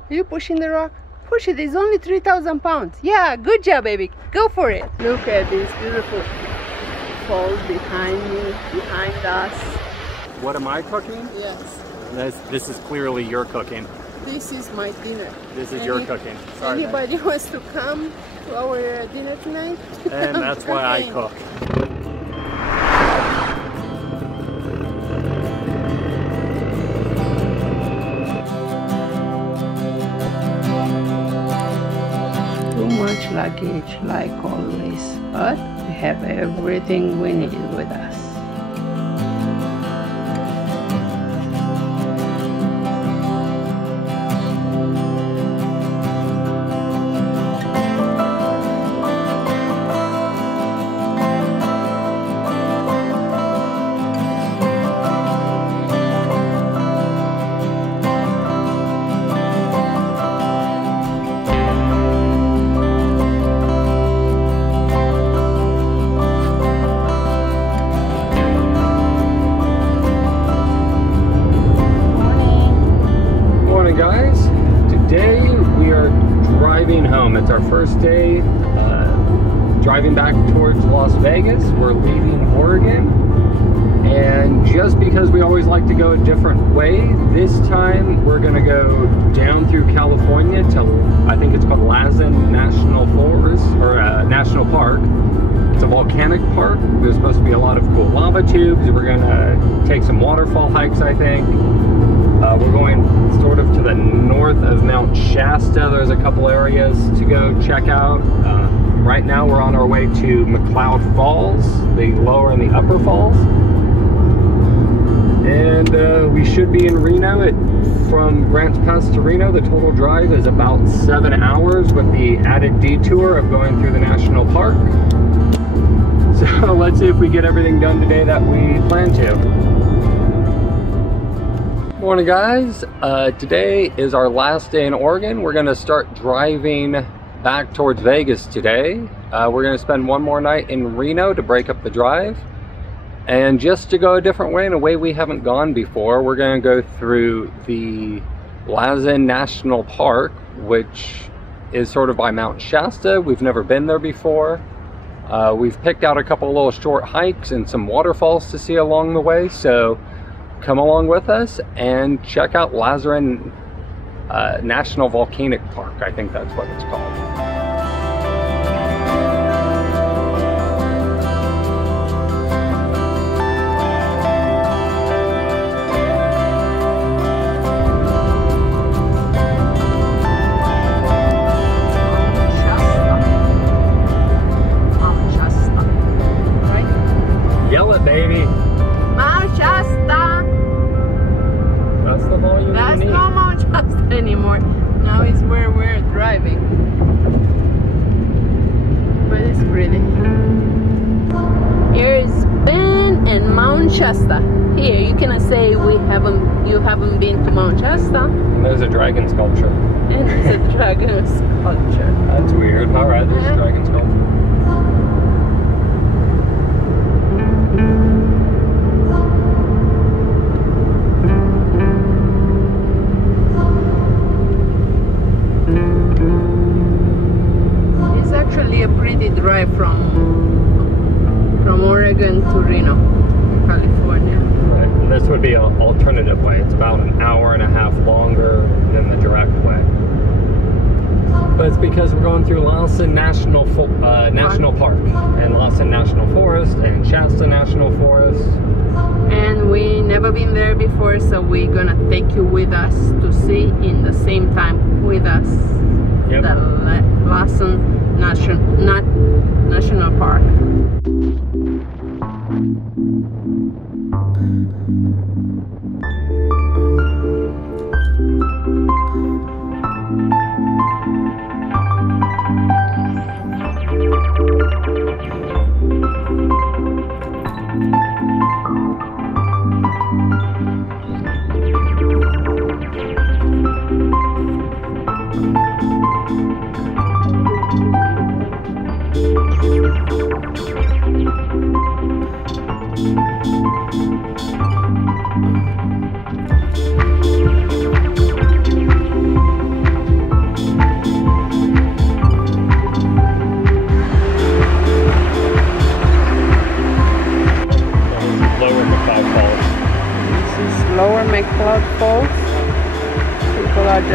Are you pushing the rock? Push it, it's only 3,000 pounds. Yeah, good job, baby. Go for it. Look at this beautiful falls behind me, behind us. What am I cooking? Yes. This is clearly your cooking. This is my dinner. This is your cooking. Sorry, anybody wants to come to our dinner tonight? And that's why I cook. Too much luggage like always, but we have everything we need with us. It's our first day driving back towards Las Vegas. We're leaving Oregon, and just because we always like to go a different way, this time we're going to go down through California to, I think it's called Lassen National Forest, or National Park. It's a volcanic park. There's supposed to be a lot of cool lava tubes. We're going to take some waterfall hikes, I think. We're going sort of to the north of Mount Shasta. There's a couple areas to go check out. Right now we're on our way to McCloud Falls, the lower and the upper falls. And we should be in Reno. From Grants Pass to Reno, the total drive is about 7 hours with the added detour of going through the national park. So let's see if we get everything done today that we plan to. Morning guys, today is our last day in Oregon. We're going to start driving back towards Vegas today. We're going to spend one more night in Reno to break up the drive. And just to go a different way, in a way we haven't gone before, we're going to go through the Lassen National Park, which is sort of by Mount Shasta. We've never been there before. We've picked out a couple little short hikes and some waterfalls to see along the way, so come along with us and check out Lassen National Volcanic Park. I think that's what it's called. Yell it, baby. Mount Shasta. That's the volume. That's not Mount Shasta anymore. Now it's where we're driving. But it's pretty. Here's Ben and Mount Shasta. Here, you cannot say you haven't been to Mount Shasta. And there's a dragon sculpture. And there's a dragon sculpture. That's weird. Alright, there's a dragon sculpture. Drive from Oregon to Reno, California. And this would be an alternative way. It's about an hour and a half longer than the direct way. But it's because we're going through Lassen National Park and Lassen National Forest and Shasta National Forest. And we never been there before, so we're gonna take you with us to see in the same time with us. Yep. The Lassen National Park.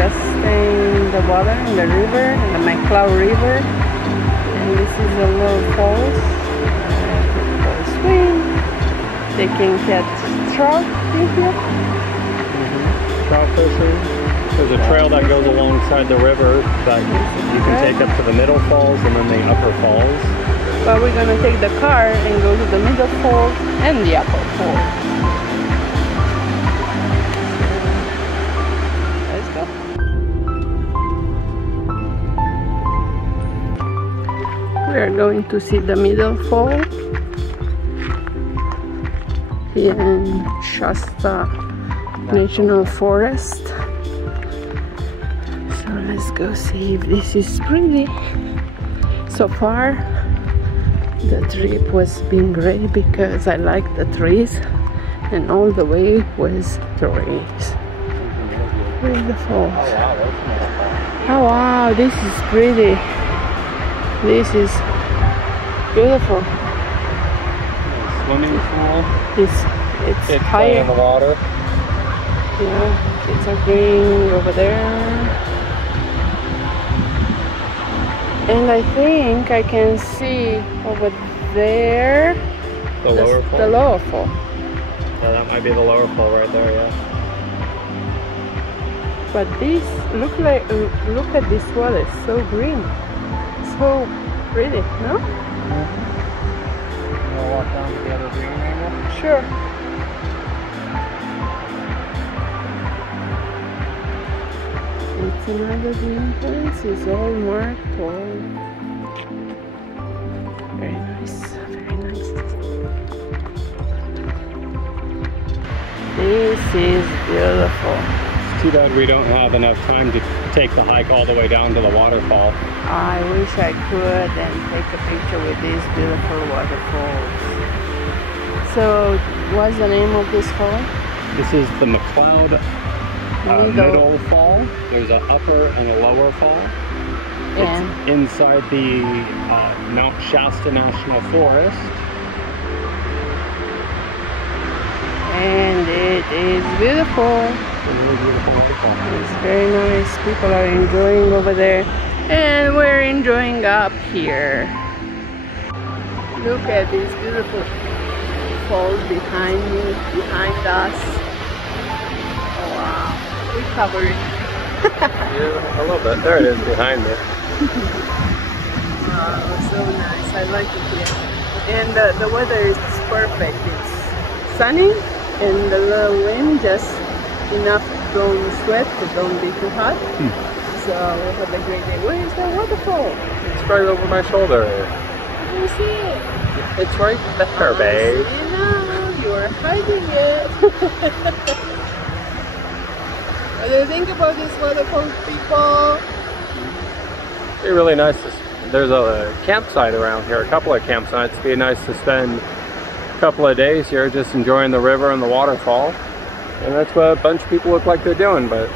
just staying in the water, in the river, in the McCloud River. And this is a little falls. People swim. They can catch trout in here. Trout fishing. There's a trail that goes alongside the river that you can take up to the middle falls and then the upper falls. But we're gonna take the car and go to the middle falls and the upper falls. Let's go. We are going to see the middle fall here in Shasta National Forest. So let's go see if this is pretty. So far the trip was being great because I like the trees and all the way was trees. Where's the falls? Oh wow, this is pretty. This is beautiful. Swimming pool. It's higher in the water. Yeah, kids are playing over there. And I think I can see over there the lower fall. The lower fall. Yeah, that might be the lower fall right there, yeah. But this look at this water, it's so green. So pretty, no? You wanna walk down to the other viewing angle? Sure. It's another green place, it's all marked, all very nice, very nice. This is beautiful. It's too bad we don't have enough time to take the hike all the way down to the waterfall. I wish I could and take a picture with these beautiful waterfalls. So, what's the name of this fall? This is the McCloud middle fall. There's an upper and a lower fall. And it's inside the Mount Shasta National Forest. And it is beautiful. It's very nice. People are enjoying over there. And we're enjoying up here. Look at these beautiful falls behind me, behind us. Oh wow. We cover it. Yeah, a little bit. There it is behind me. Wow, so nice. I like it here. And the weather is perfect. It's sunny and the little wind just enough to don't sweat, but don't be too hot. So we have a great day. Where is that waterfall? It's right over my shoulder. Let me see it. It's right there, babe. I see now. You're hiding it. What do you think about this waterfall, people? It'd be really nice to, there's a campsite around here, a couple of campsites. It'd be nice to spend a couple of days here just enjoying the river and the waterfall. And that's what a bunch of people look like they're doing, but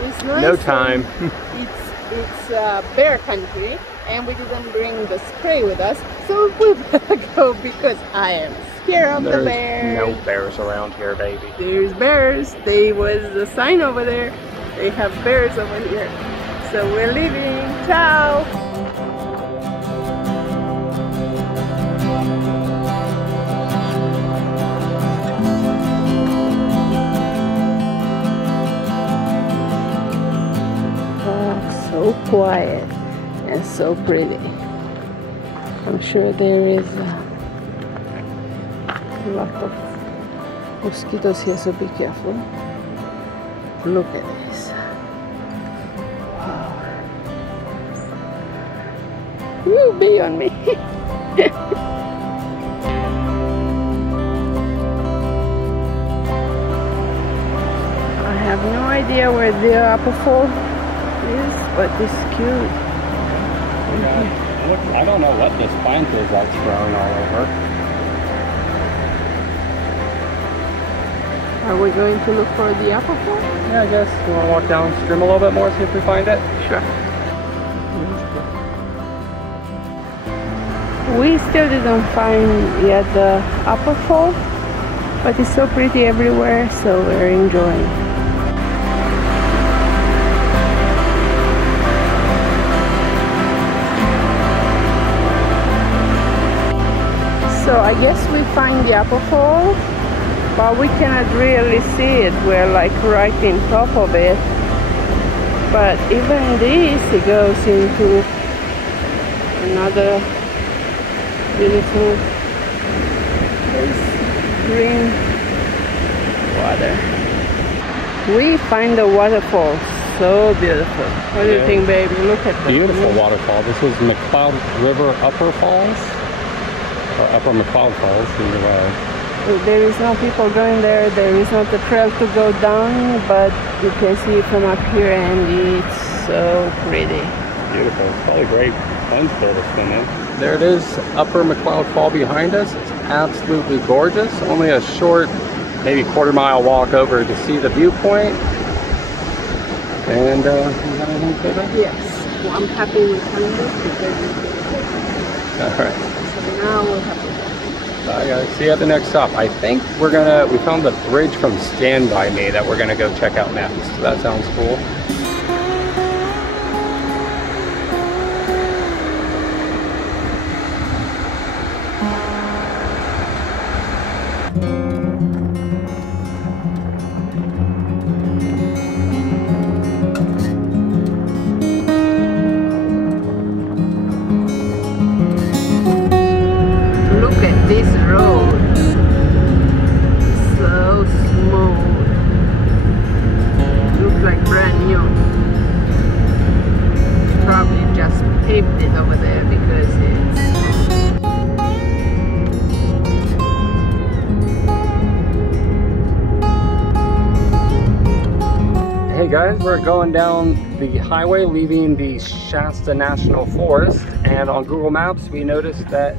it's nice. No time. It's bear country and we didn't bring the spray with us, so we better go because I am scared of the bears. No bears around here, baby. There's bears. There was a sign over there. They have bears over here. So we're leaving. Ciao. Oh, so quiet and so pretty. I'm sure there is a lot of mosquitoes here, so be careful. Look at this. Wow. You be on me. I have no idea where the upper fall is, but it's cute. I don't know what this plant is that's growing all over. Are we going to look for the apple fall? Yeah, I guess. You want to walk downstream a little bit more, see if we find it? Sure. We still didn't find yet the apple fall, but it's so pretty everywhere, so we're enjoying. I guess we find the upper fall, but we cannot really see it. We're like right in top of it. But even this, it goes into another beautiful green water. We find the waterfall so beautiful. What do you think, baby? Look at the beautiful waterfall. This was McCloud River Upper Falls, or Upper McCloud Falls, either way. There is no people going there. There is not a trail to go down, but you can see it from up here, and it's so pretty. Beautiful. It's probably great plunge pool to swim in. There it is, Upper McCloud Fall behind us. It's absolutely gorgeous. Only a short, maybe quarter-mile walk over to see the viewpoint. And you got anything to say about it? Yes. Well, I'm happy we found it because all right. So now we'll have to go. Bye guys. See you at the next stop. I think we found the bridge from Stand By Me that we're gonna go check out next. So that sounds cool. This road is so smooth. Looks like brand new. Probably just paved it over there because it's Hey guys, we're going down the highway leaving the Shasta National Forest, and on Google Maps we noticed that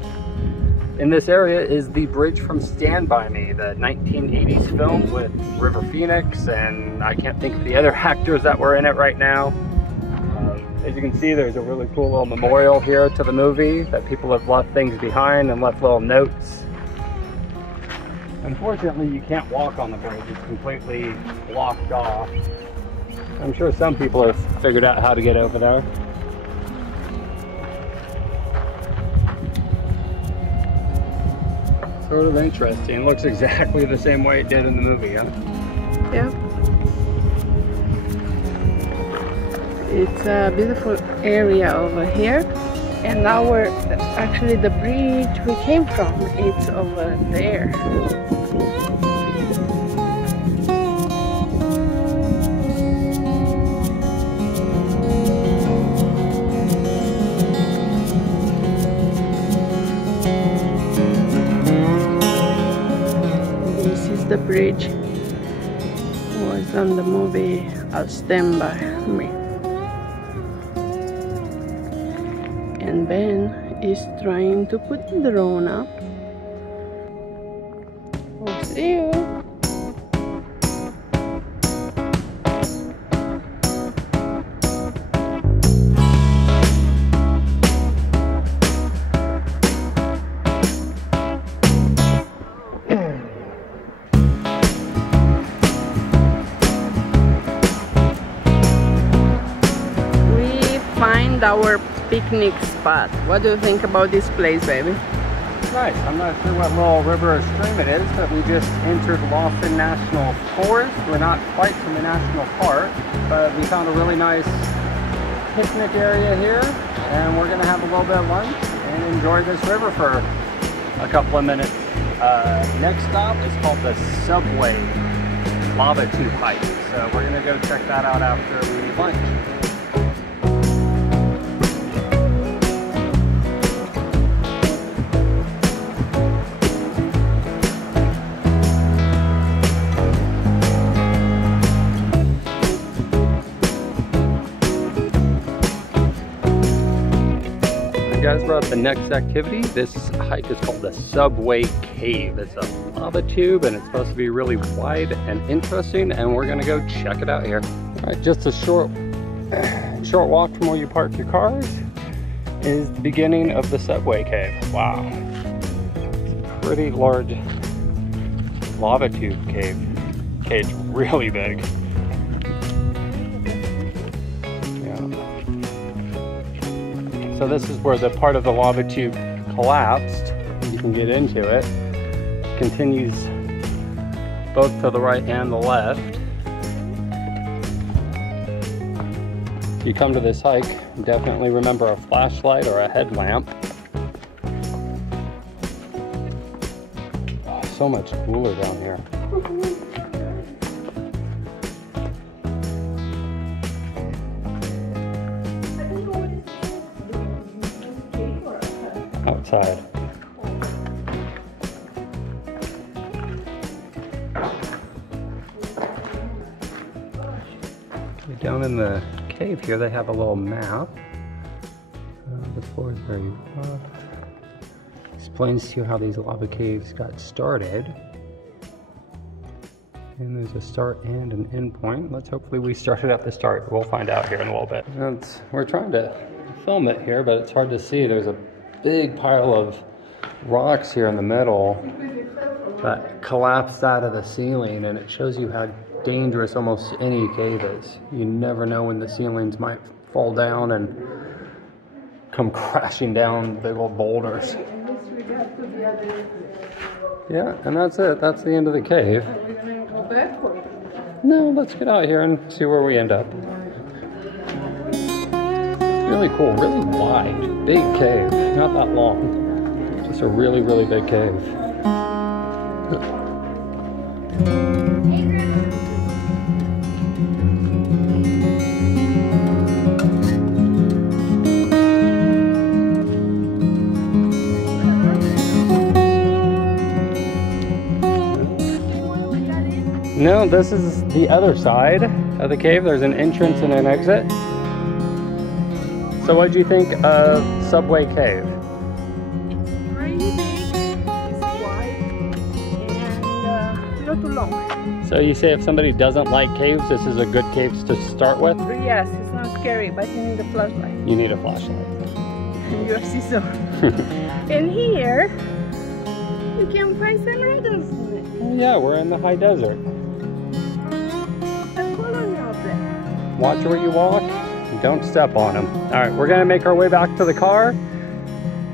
in this area is the bridge from Stand By Me, the 1980s film with River Phoenix, and I can't think of the other actors that were in it right now. As you can see, there's a really cool little memorial here to the movie that people have left things behind and left little notes. Unfortunately, you can't walk on the bridge. It's completely blocked off. I'm sure some people have figured out how to get over there. Sort of interesting. It looks exactly the same way it did in the movie, huh? yeah. It's a beautiful area over here, and now we're actually the bridge we came from. It's over there. The bridge was on the movie I'll Stand By Me, and Ben is trying to put the drone up. We'll see you. Our picnic spot. What do you think about this place, baby? Nice. I'm not sure what little river or stream it is, but we just entered Lassen National Forest. We're not quite from the national park, but we found a really nice picnic area here, and we're gonna have a little bit of lunch and enjoy this river for a couple of minutes. Next stop is called the Subway Lava Tube Hike, so we're gonna go check that out after we eat lunch. Guys, we're at the next activity. This hike is called the Subway Cave. It's a lava tube and it's supposed to be really wide and interesting, and we're gonna go check it out here. All right, just a short walk from where you park your cars is the beginning of the Subway Cave. Wow, it's a pretty large lava tube cave. Cave's really big. So this is where the part of the lava tube collapsed. You can get into it. Continues both to the right and the left. If you come to this hike, definitely remember a flashlight or a headlamp. Oh, so much cooler down here. Outside. Down in the cave here, they have a little map. The floor is very rough. Explains to you how these lava caves got started. And there's a start and an end point. Let's hopefully we started at the start. We'll find out here in a little bit. We're trying to film it here, but it's hard to see. There's a big pile of rocks here in the middle that collapsed out of the ceiling, and it shows you how dangerous almost any cave is. You never know when the ceilings might fall down and come crashing down big old boulders. Yeah, and that's it. That's the end of the cave. No, let's get out here and see where we end up. Really cool, really wide, big cave. Not that long. Just a really, really big cave. No, this is the other side of the cave. There's an entrance and an exit. So what do you think of Subway Cave? It's pretty big, it's wide, and not too long. So you say if somebody doesn't like caves, this is a good cave to start with? Yes, it's not scary, but you need a flashlight. You need a flashlight. And your scissor. And here, you can find some radars in it. Oh yeah, we're in the high desert. A colony of them. Watch where you walk. Don't step on them. All right, we're gonna make our way back to the car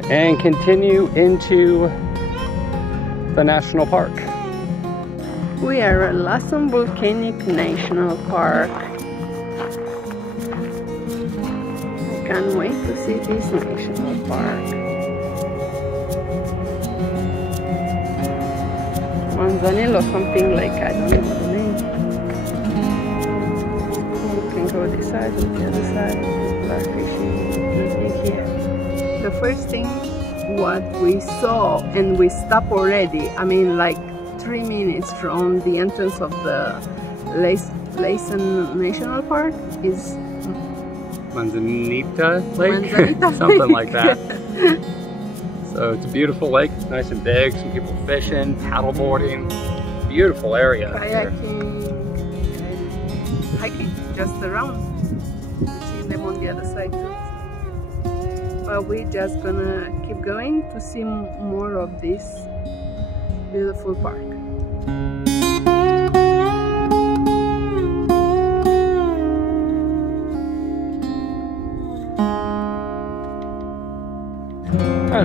and continue into the national park. We are at Lassen Volcanic National Park. I can't wait to see this national park. Manzanillo, something like, I don't know the name. You can go this side and the other side. People are fishing here. The first thing what we saw, and we stopped already, I mean like 3 minutes from the entrance of the Lassen National Park, is Manzanita Lake? Manzanita Something Lake. like that. So it's a beautiful lake, it's nice and big, some people fishing, paddleboarding, beautiful area. Kayaking and hiking just around. You've seen them on the other side too. But we're just gonna keep going to see more of this beautiful park.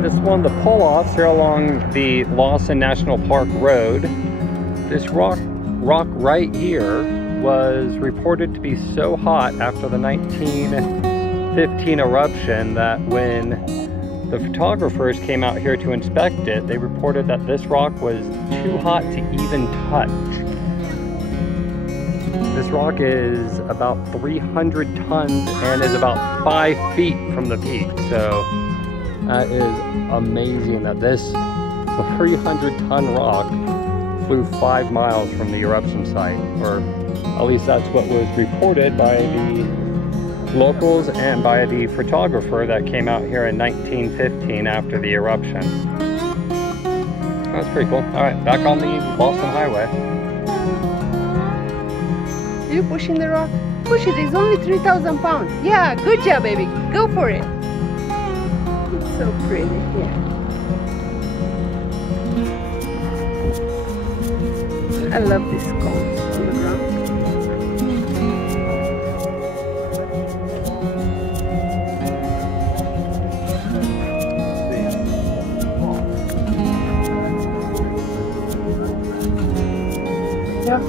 This is one of the pull-offs here along the Lassen National Park Road. This rock right here was reported to be so hot after the 1915 eruption that when the photographers came out here to inspect it, they reported that this rock was too hot to even touch. This rock is about 300 tons and is about 5 feet from the peak. So that is amazing that this 300-ton rock flew 5 miles from the eruption site, or at least that's what was reported by the locals and by the photographer that came out here in 1915 after the eruption. That's pretty cool. All right, back on the Boston Highway. You pushing the rock? Push it, it's only 3,000 pounds. Yeah, good job, baby. Go for it. It's so pretty here. I love these cones on the ground.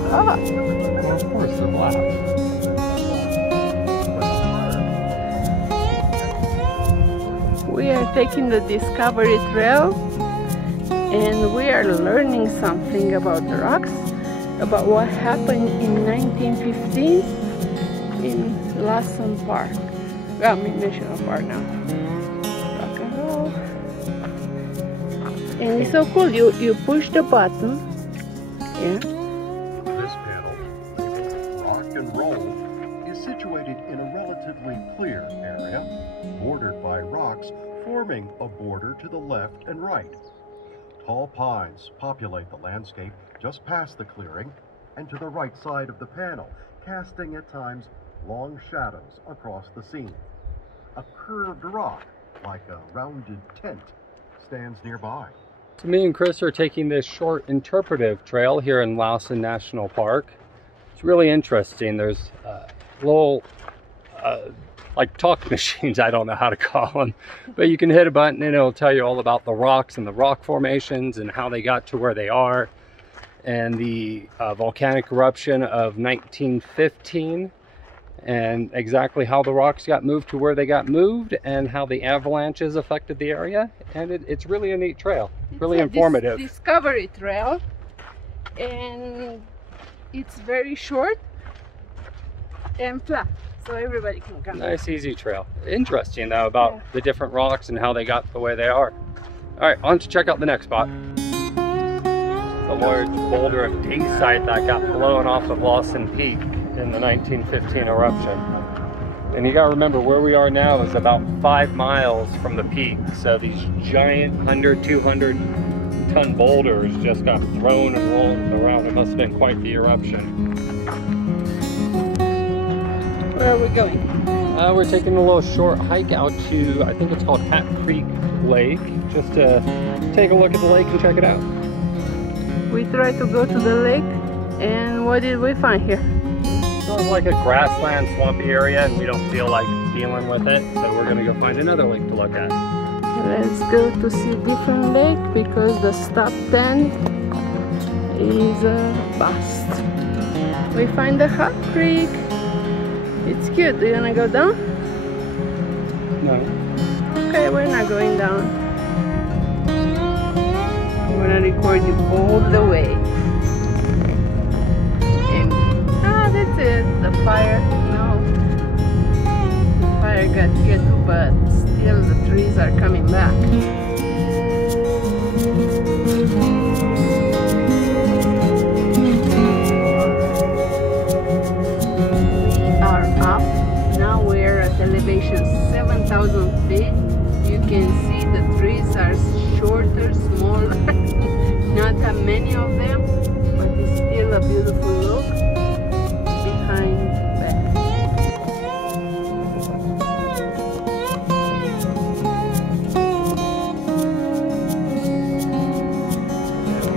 hot. Well, of course they're black. We are taking the Discovery Trail and we are learning something about the rocks, about what happened in 1915 in Lassen Park. I mean National Park now. Rock and roll. And it's so cool, you push the button. Yeah. This panel, labeled Rock and Roll, is situated in a relatively clear area, bordered by rocks forming a border to the left and right. Tall pines populate the landscape just past the clearing and to the right side of the panel, casting at times long shadows across the scene. A curved rock, like a rounded tent, stands nearby. So me and Chris are taking this short interpretive trail here in Lassen National Park. It's really interesting. There's little like talk machines, I don't know how to call them, but you can hit a button and it'll tell you all about the rocks and the rock formations and how they got to where they are, and the volcanic eruption of 1915, and exactly how the rocks got moved to where they got moved and how the avalanches affected the area. And it's really a neat trail, really informative. Discovery Trail, and it's very short and flat, so everybody can come. Nice easy trail. Interesting though about the different rocks and how they got the way they are. All right, on to check out the next spot. The large boulder of dacite that got blown off of Lassen Peak in the 1915 eruption. And you gotta remember where we are now is about 5 miles from the peak. So these giant 100, 200 ton boulders just got thrown and rolled around. It must have been quite the eruption. Where are we going? We're taking a little short hike out to, I think it's called Hat Creek Lake, just to take a look at the lake and check it out. We tried to go to the lake, and what did we find here? Sort of like a grassland, swampy area, and we don't feel like dealing with it, so we're gonna go find another lake to look at. Let's go to see a different lake because the stop tent is a bust. We find the Hat Creek. It's cute. Do you wanna go down? No. Okay, we're not going down. I'm gonna record you all the way. And that's it. The fire. No. The fire got hit, but still the trees are coming back. Elevation 7,000 feet. You can see the trees are shorter, smaller, not that many of them, but it's still a beautiful look behind that.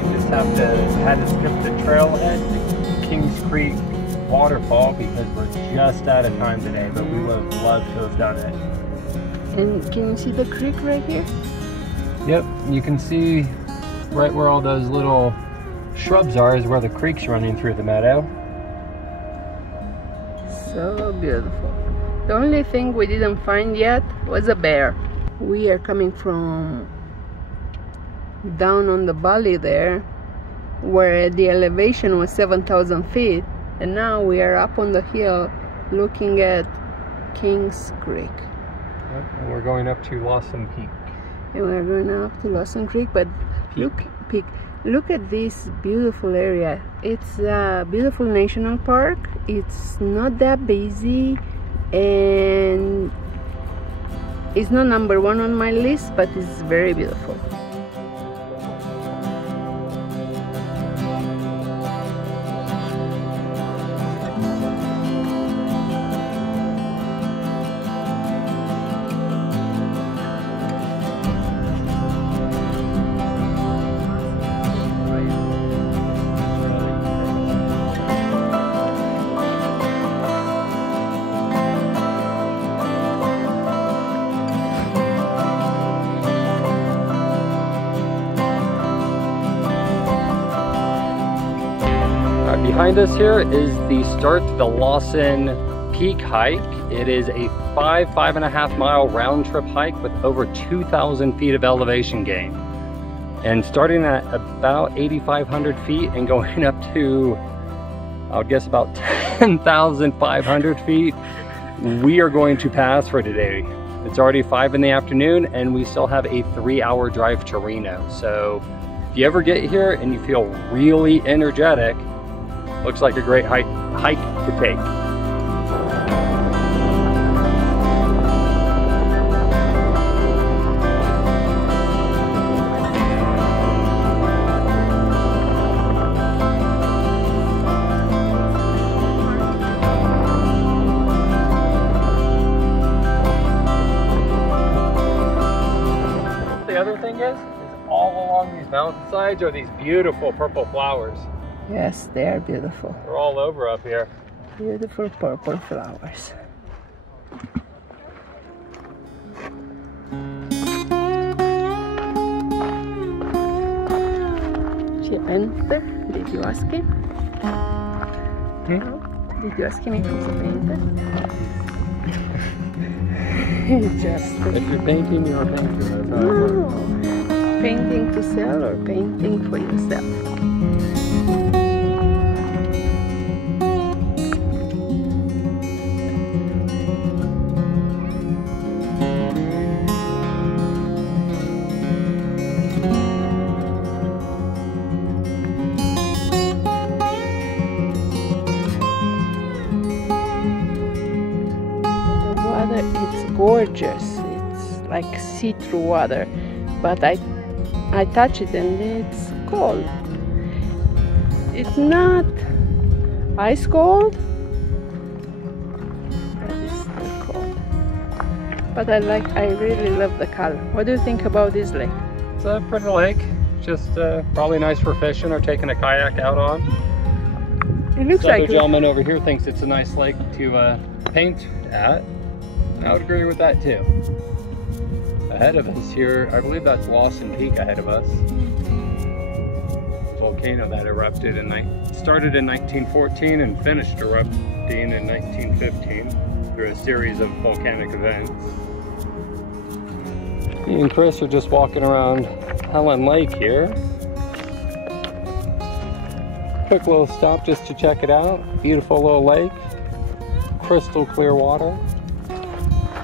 We just had to skip the trailhead to Kings Creek waterfall because we're just out of time today, but we would have loved to have done it. And can you see the creek right here? Yep, you can see right where all those little shrubs are is where the creek's running through the meadow. So beautiful. The only thing we didn't find yet was a bear. We are coming from down on the valley there where the elevation was 7,000 feet. And now we are up on the hill looking at Kings Creek. Yep, and we're going up to Lassen Peak. And we're going up to Lassen Creek, but look at this beautiful area. It's a beautiful national park. It's not that busy, and it's not #1 on my list, but it's very beautiful. behind us here is the start to the Lassen Peak hike. It is a 5.5 mile round trip hike with over 2,000 feet of elevation gain. And starting at about 8,500 feet and going up to, I would guess, about 10,500 feet, we are going to pass for today. It's already 5 in the afternoon and we still have a 3-hour drive to Reno. So if you ever get here and you feel really energetic, looks like a great hike to take. The other thing is all along these mountainsides are these beautiful purple flowers. Yes, they are beautiful. They're all over up here. Beautiful purple flowers. She enter. Did you ask him? Did you ask him if he's a painter? Just if you're painting, you're a painter. That's how it works. Painting to sell or painting for yourself? It's gorgeous. It's like see-through water, but I touch it and it's cold. It's not ice cold, but it's still cold. But I really love the color. What do you think about this lake? It's a pretty lake. Just probably nice for fishing or taking a kayak out on. It looks So like the gentleman over here thinks it's a nice lake to paint at. I would agree with that too. Ahead of us here, I believe that's Lassen Peak ahead of us. Volcano that erupted started in 1914 and finished erupting in 1915 through a series of volcanic events. Me and Chris are just walking around Helix Lake here. Quick little stop just to check it out. Beautiful little lake, crystal clear water.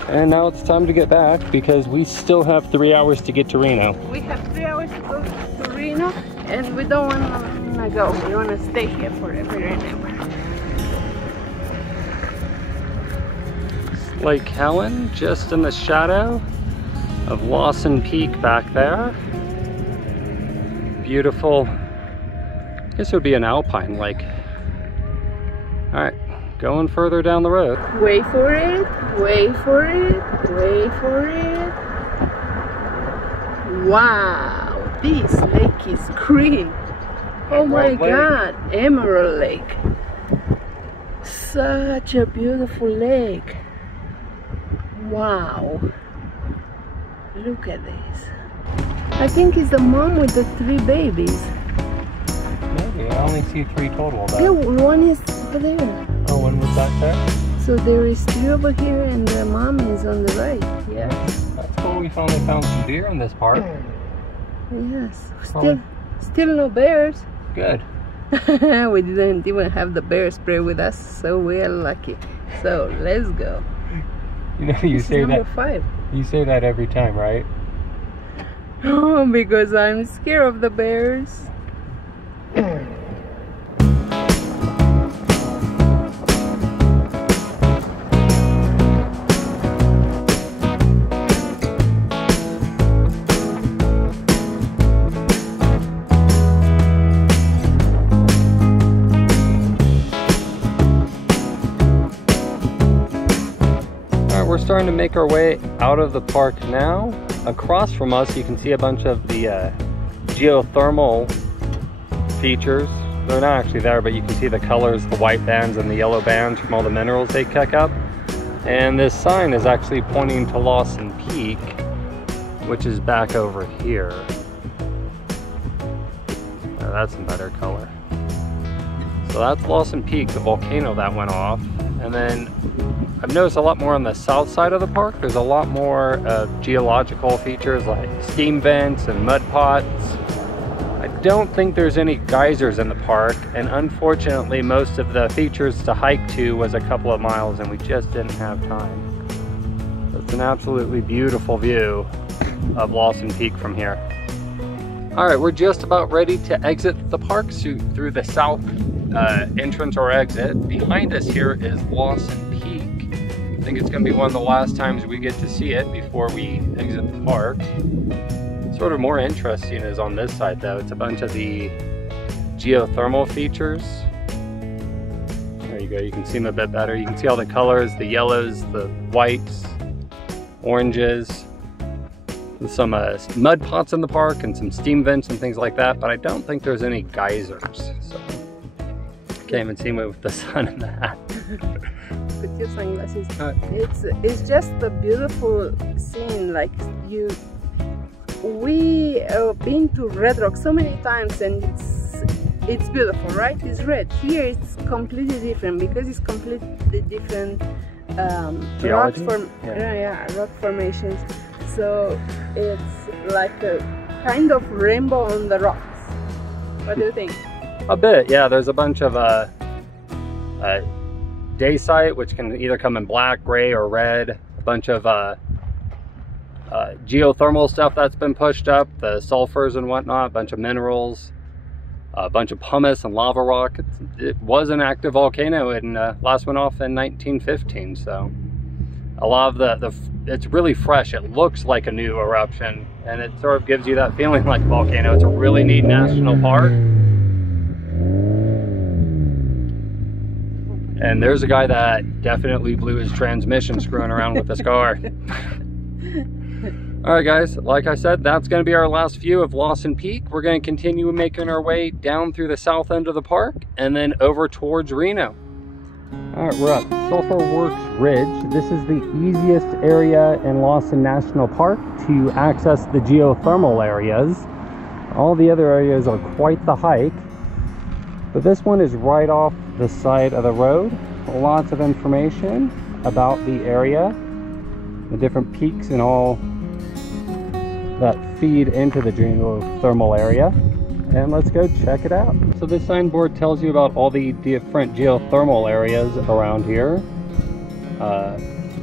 And now it's time to get back because we still have 3 hours to get to Reno. we have 3 hours to go to Reno and we don't want to go. We want to stay here forever and ever. Lake Helen, just in the shadow of Lassen Peak back there. Beautiful. I guess it would be an alpine lake. All right. Going further down the road. Wait for it, wait for it, wait for it. Wow, this lake is green. Oh my God, Emerald Lake. Such a beautiful lake. Wow. Look at this. I think it's the mom with the 3 babies. Maybe, I only see 3 total though. Yeah, one is over there. Oh, when was that there? So there is 3 over here and the mom is on the right. Yes. That's cool. We finally found some deer in this park. Yes. Still no bears. Good. We didn't even have the bear spray with us, so we are lucky. So let's go. You know, you This say is number that. 5. You say that every time, right? Oh, because I'm scared of the bears. We're starting to make our way out of the park now. Across from us, you can see a bunch of the geothermal features. They're not actually there, but you can see the colors, the white bands and the yellow bands from all the minerals they kick up. And this sign is actually pointing to Lassen Peak, which is back over here. Oh, that's some better color. So that's Lassen Peak, the volcano that went off. And then I've noticed a lot more on the south side of the park. There's a lot more geological features like steam vents and mud pots. I don't think there's any geysers in the park, and unfortunately most of the features to hike to was a couple of miles and we just didn't have time. It's an absolutely beautiful view of Lassen Peak from here. All right, we're just about ready to exit the park through the south entrance or exit. Behind us here is Lassen Peak. I think it's going to be one of the last times we get to see it before we exit the park. Sort of more interesting is on this side though. It's a bunch of the geothermal features. There you go, you can see them a bit better. You can see all the colors, the yellows, the whites, oranges. There's some mud pots in the park and some steam vents and things like that, but I don't think there's any geysers. So can't even see me with the sun in the hat. Put your sunglasses. It's just a beautiful scene. Like we been to Red Rock so many times, and it's beautiful, right? It's red. Here it's completely different because it's completely different rock formations. So it's like a kind of rainbow on the rocks. What do you think? A bit, yeah. There's a bunch of dacite, which can either come in black, gray, or red. A bunch of geothermal stuff that's been pushed up, the sulfurs and whatnot, a bunch of minerals, a bunch of pumice and lava rock. It was an active volcano and last went off in 1915, so a lot of it's really fresh. It looks like a new eruption and it sort of gives you that feeling like a volcano. It's a really neat national park. And there's a guy that definitely blew his transmission screwing around with this car. All right, guys, like I said, that's going to be our last view of Lassen Peak. We're going to continue making our way down through the south end of the park and then over towards Reno. All right, we're at Sulfur Works Ridge. This is the easiest area in Lassen National Park to access the geothermal areas. All the other areas are quite the hike, but this one is right off the side of the road. Lots of information about the area, the different peaks and all that feed into the geothermal area, and let's go check it out. So this signboard tells you about all the different geothermal areas around here.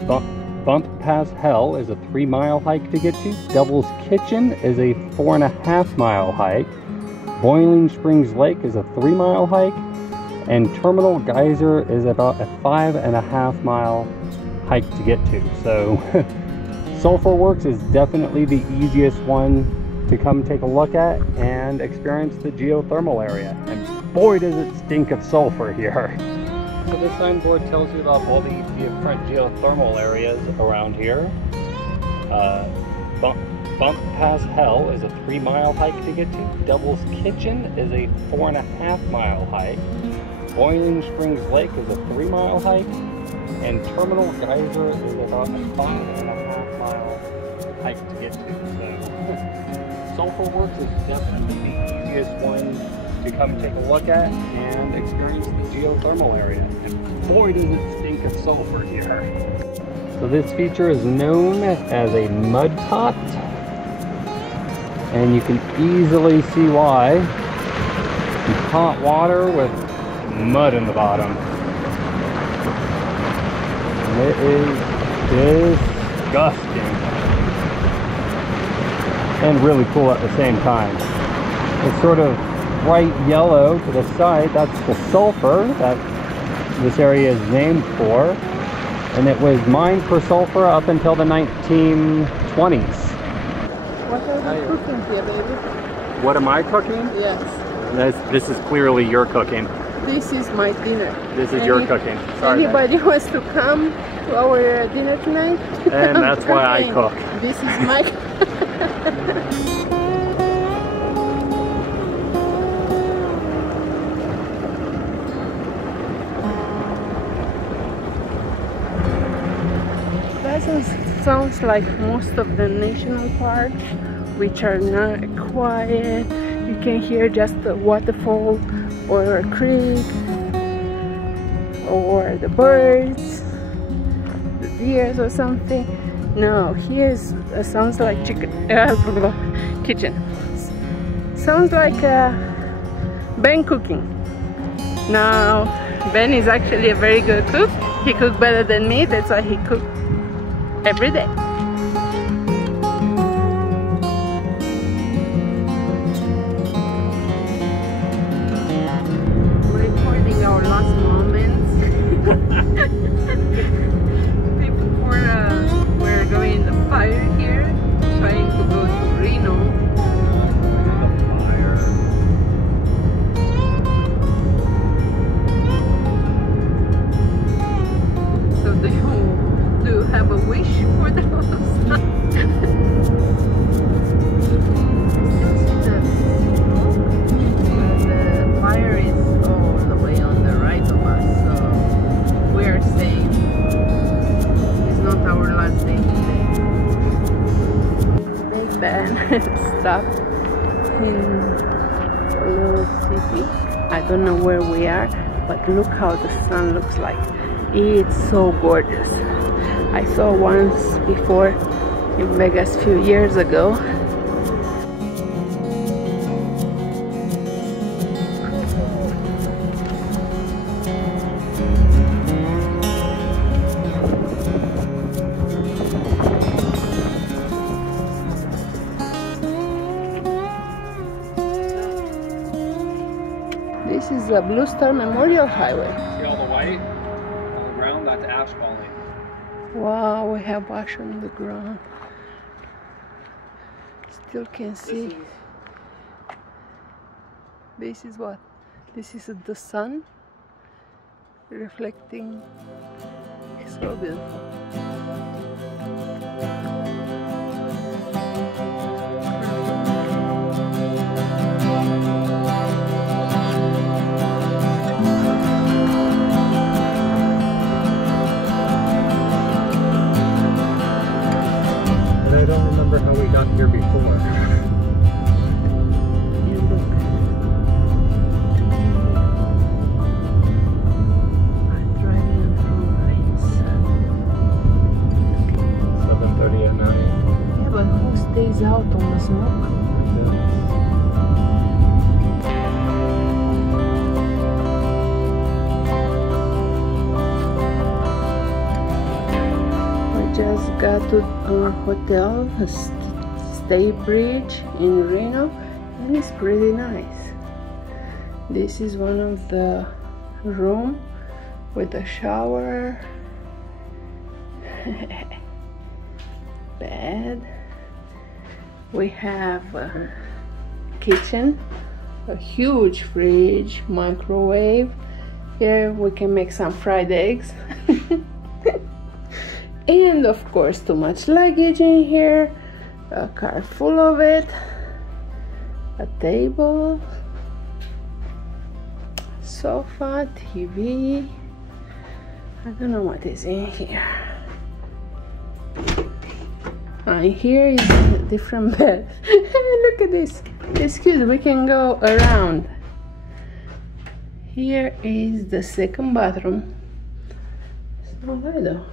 Bump Pass Hell is a 3-mile hike to get to. Devil's Kitchen is a 4.5-mile hike. Boiling Springs Lake is a 3-mile hike, and Terminal Geyser is about a 5.5-mile hike to get to. So Sulfur Works is definitely the easiest one to come take a look at and experience the geothermal area. And boy does it stink of sulfur here. So this signboard tells you about all the different geothermal areas around here. Bump Pass Hell is a 3-mile hike to get to. Devil's Kitchen is a 4.5-mile hike. Boiling Springs Lake is a 3-mile hike. And Terminal Geyser is about a 5.5-mile hike to get to. So Sulfur Works is definitely the easiest one to come take a look at and experience the geothermal area. And boy does it stink of sulfur here. So this feature is known as a mud pot, and you can easily see why. It's hot water with mud in the bottom. And it is disgusting. And really cool at the same time. It's sort of bright yellow to the side. That's the sulfur that this area is named for. And it was mined for sulfur up until the 1920s. What are you cooking here, baby? What am I cooking? Yes. This is clearly your cooking. This is my dinner. This is your cooking. Sorry. Anybody wants to come to our dinner tonight? And that's why I cook. This is my... That sounds like most of the national parks, which are not quiet. You can hear just a waterfall or a creek, or the birds, the deers or something. No, here sounds like chicken. Kitchen. Sounds like Ben cooking. Now, Ben is actually a very good cook. He cooks better than me. That's why he cooks every day. Recording our last moments before we're going in the fire here, trying to go to Reno. So do you have a wish for the house? The fire is all the way on the right of us, so we're safe. It's not our last day today. Big Ben stopped in a little city. I don't know where we are, but look how the sun looks like. It's so gorgeous. I saw once before in Vegas a few years ago. This is the Blue Star Memorial Highway. See all the white on the ground? That's ashfalling. Wow, we have ash on the ground. Still can see. This is what? This is the sun reflecting. It's so beautiful. I don't remember how we got here before. You look. I'm driving through rains. 7:30 at night. Yeah, but who stays out on the smoke? Just got to our hotel, a Stay Bridge in Reno, and it's pretty nice. This is one of the room with a shower, bed. We have a kitchen, a huge fridge, microwave. Here we can make some fried eggs. And of course, too much luggage in here, a car full of it, a table, sofa, TV. I don't know what is in here. Here is a different bed. Look at this. It's cute. We can go around. Here is the second bathroom. It's not bad though.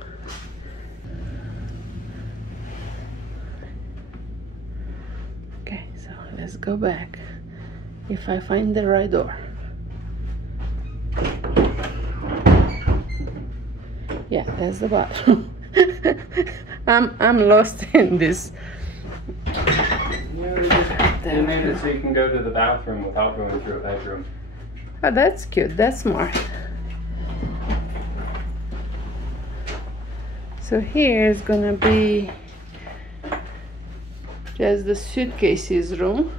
Let's go back if I find the right door. Yeah, that's the bathroom. I'm lost in this. They made it so you can go to the bathroom without going through a bedroom. Oh, that's cute. That's smart. So here is gonna be just the suitcases room.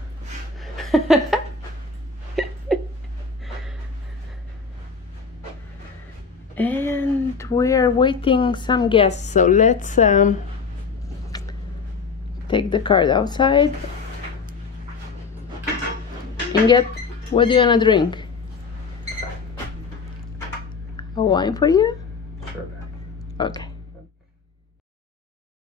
And we are waiting some guests, so let's take the card outside and get, what do you want to drink? A wine for you? Sure. Okay.